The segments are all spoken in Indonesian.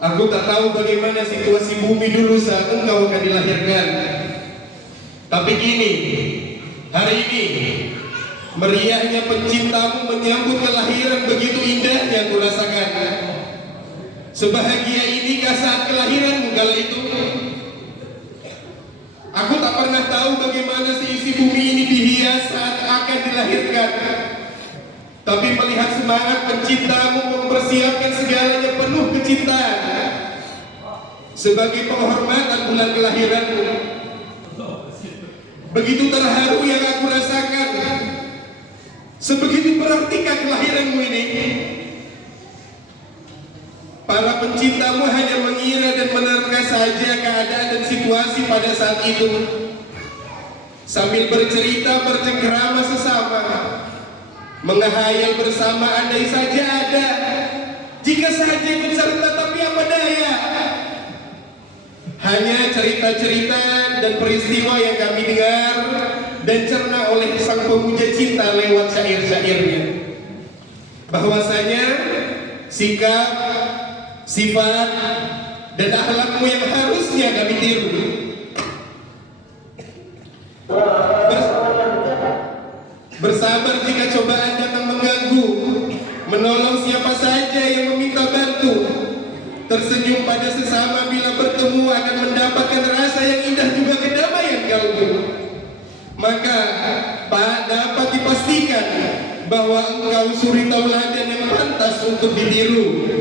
Aku tak tahu bagaimana situasi bumi dulu saat engkau akan dilahirkan. Tapi kini, hari ini, meriahnya pencintamu menyambut kelahiran begitu indahnya aku rasakan. Sebahagia inikah saat kelahiranmu kala itu? Aku tak pernah tahu bagaimana seisi bumi ini dihias saat akan dilahirkan. Tapi melihat semangat pencintamu mempersiapkan segalanya penuh kecintaan sebagai penghormatan bulan kelahiranmu, begitu terharu yang aku rasakan. Sebegitu berartikah kelahiranmu ini? Para pencintamu hanya mengira dan menerka saja keadaan dan situasi pada saat itu, sambil bercerita bercengkerama sesama, menghayal bersama andai saja ada, jika saja ikut serta, tapi apa daya. Hanya cerita-cerita dan peristiwa yang kami dengar dan cerna oleh sang pemuja cinta lewat syair-syairnya, bahwasanya sikap, sifat, dan akhlakmu yang harusnya kami tiru. Bersabar jika cobaan datang mengganggu, menolong siapa saja yang meminta bantu, tersenyum pada sesama bila bertemu akan mendapatkan rasa yang indah juga kedamaian kalbu. Maka dapat dipastikan bahwa engkau suri tauladan yang pantas untuk ditiru.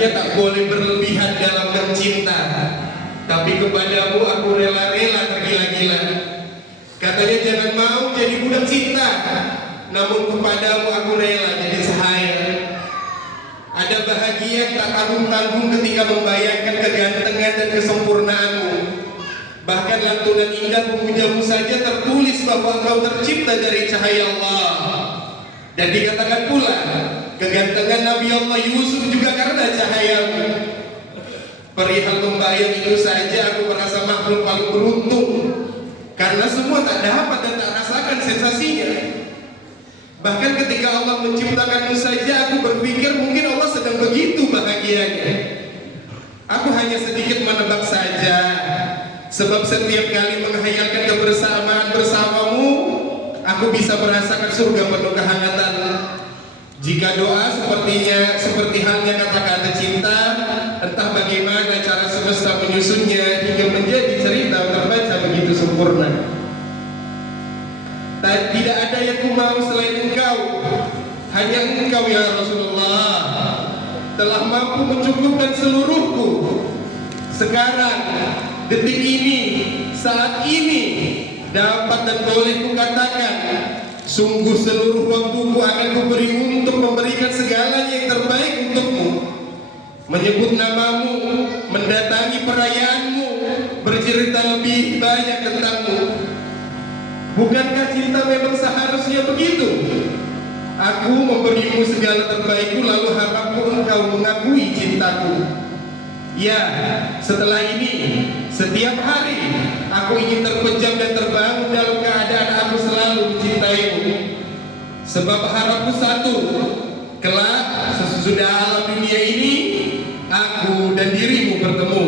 Tak boleh berlebihan dalam mencinta, tapi kepadamu aku rela-rela tergila-gila. Katanya jangan mau jadi budak cinta, namun kepadamu aku rela jadi sahaya. Ada bahagia yang tak tanggung-tanggung ketika membayangkan kegantengan dan kesempurnaanmu. Bahkan lantunan indah pemujamu saja tertulis bahwa engkau tercipta dari cahaya Allah. Dan dikatakan pula kegantengan Nabi Allah Yusuf juga karena cahayamu. Perihal membayang itu saja aku merasa makhluk paling beruntung, karena semua tak dapat dan tak rasakan sensasinya. Bahkan ketika Allah menciptakanmu saja aku berpikir mungkin Allah sedang begitu bahagianya. Aku hanya sedikit menebak saja, sebab setiap kali menghayalkan kebersamaan bersamamu, aku bisa merasakan surga penuh kehangatan. Jika doa seperti halnya kata-kata cinta, entah bagaimana cara semesta menyusunnya hingga menjadi cerita terbaca begitu sempurna. Tidak ada yang ku mau selain engkau, hanya engkau ya Rasulullah telah mampu mencukupkan seluruhku. Sekarang, detik ini, saat ini, dapat dan boleh ku katakan, sungguh seluruh waktuku akan kuberi untuk memberikan segalanya yang terbaik untukmu. Menyebut namamu, mendatangi perayaanmu, bercerita lebih banyak tentangmu. Bukankah cinta memang seharusnya begitu? Aku memberimu segala terbaikku, lalu harapku engkau mengakui cintaku. Ya, setelah ini, setiap hari aku ingin terpejam dan terbangun dalam keadaan aku selalu mencintaimu. Sebab harapku satu, kelak sesudah alam dunia ini, aku dan dirimu bertemu.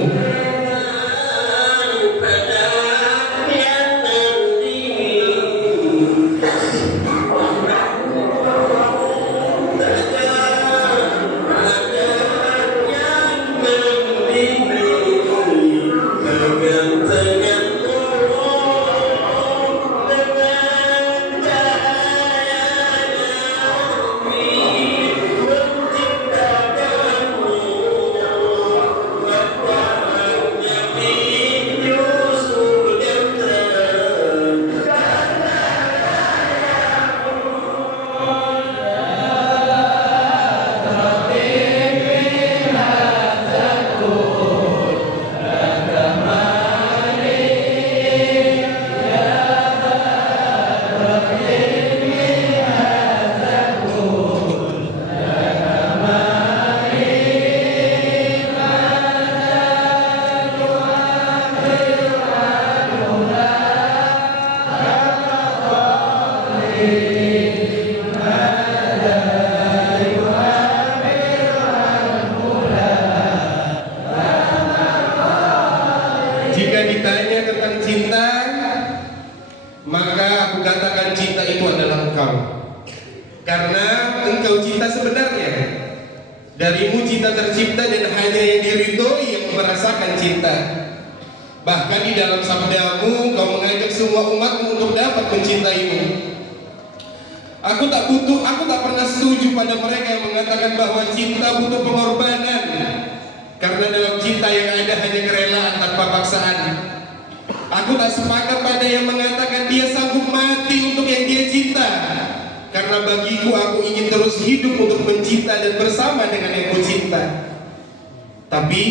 Jika ditanya tentang cinta, maka aku katakan cinta itu adalah engkau. Karena engkau cinta sebenarnya. Darimu cinta tercipta dan hanya yang diridhoi yang merasakan cinta. Bahkan di dalam sabdamu, kau mengajak semua umatmu untuk dapat mencintaimu. Aku tak pernah setuju pada mereka yang mengatakan bahwa cinta butuh pengorbanan. Karena dalam cinta yang ada hanya kerelaan tanpa paksaan. Aku tak sepakat pada yang mengatakan dia sanggup mati untuk yang dia cinta. Karena bagiku aku ingin terus hidup untuk mencinta dan bersama dengan yang kucinta. Tapi,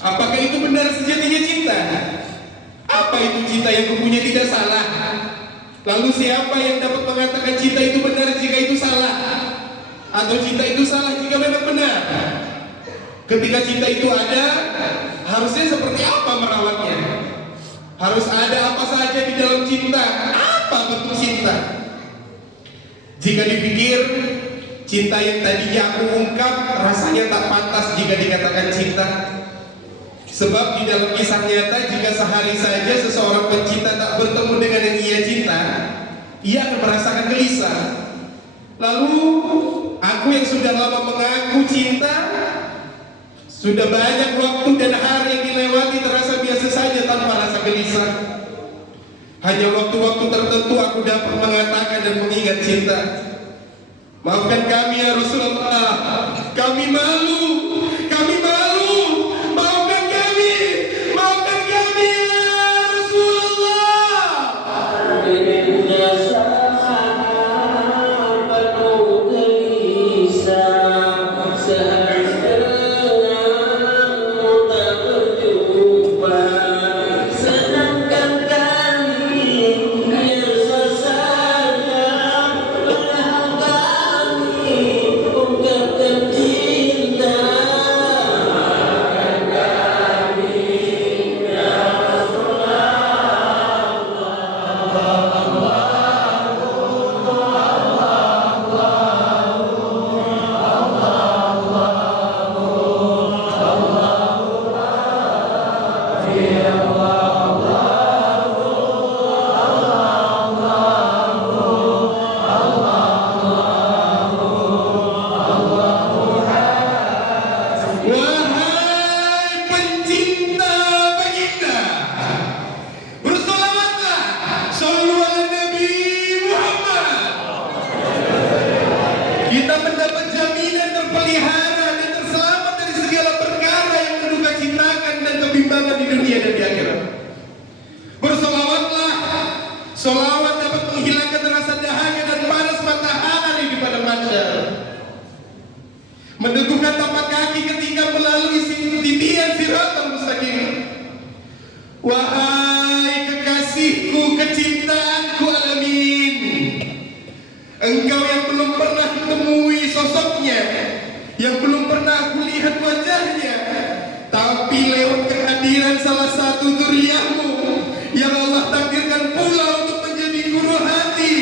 apakah itu benar sejatinya cinta? Apa itu cinta yang kupunya tidak salah? Lalu siapa yang dapat mengatakan cinta itu benar jika itu salah? Atau cinta itu salah jika memang benar? Ketika cinta itu ada, harusnya seperti apa merawatnya? Harus ada apa saja di dalam cinta? Apa bentuk cinta? Jika dipikir, cinta yang tadinya aku ungkap rasanya tak pantas jika dikatakan cinta. Sebab di dalam kisah nyata, jika sehari saja seseorang pencinta tak bertemu dengan yang ia cinta, ia akan merasakan gelisah. Lalu, aku yang sudah lama mengaku cinta, sudah banyak waktu dan hari yang dilewati terasa biasa saja tanpa rasa gelisah. Hanya waktu-waktu tertentu aku dapat mengatakan dan mengingat cinta. Maafkan kami ya Rasulullah, kami malu, kami malu. Maafkan kami ya Rasulullah. Sholawat dapat menghilangkan rasa dahaga dan panas matahari di padang mahsyar. Menegurkan tapak kaki ketika melalui titian siratal mustaqim. kekasihku, kecintaanku, alamin. Engkau yang belum pernah kutemui sosoknya, yang belum pernah aku lihat wajahnya, tapi lewat kehadiran salah satu dzurriyyahmu yang Allah takdirkan pula untuk menjadi guru hati,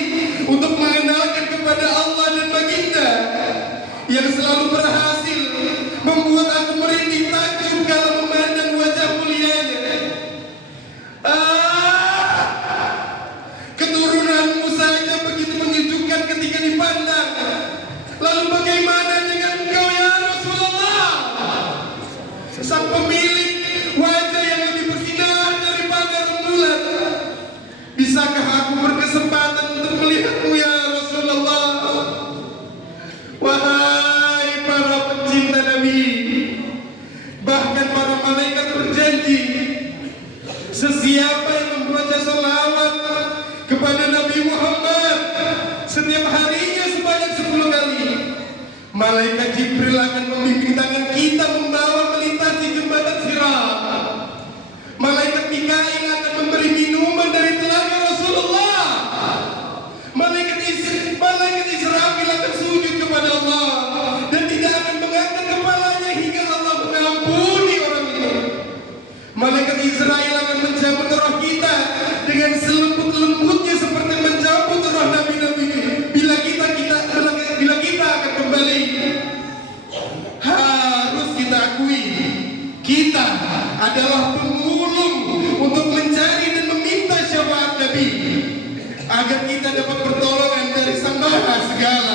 untuk mengenalkan kepada Allah dan baginda, yang selalu berhasil membuat aku merinding takjub kalau memandang wajah mulianya. Keturunanmu saja begitu menyejukkan ketika dipandang. Lalu bagaimana dengan engkau ya Rasulullah, sang pemilik wajah yang lebih bersinar daripada rembulan? Bisakah aku berkesempatan untuk melihatmu ya Rasulullah? Wahai para pencinta Nabi, bahkan para malaikat berjanji, sesiapa yang membaca salawat kepada Nabi Muhammad setiap harinya sebanyak 10 kali, malaikat Jibril akan membimbing tangan kita membawa melintasi jembatan Sirat. Malaikat Mikail akan memberi minuman dari telaga Rasulullah. Malaikat Israfil akan sujud kepada Allah dan tidak akan mengangkat kepalanya hingga Allah mengampuni orang itu. Malaikat Israel akan mencabut roh kita dengan selembut-lembutnya seperti mencabut roh nabi-nabi bila kita akan kembali. Harus kita akui, kita adalah pemulung untuk mencari dan meminta syafaat Nabi agar kita dapat pertolongan dari Sang Maha Segala.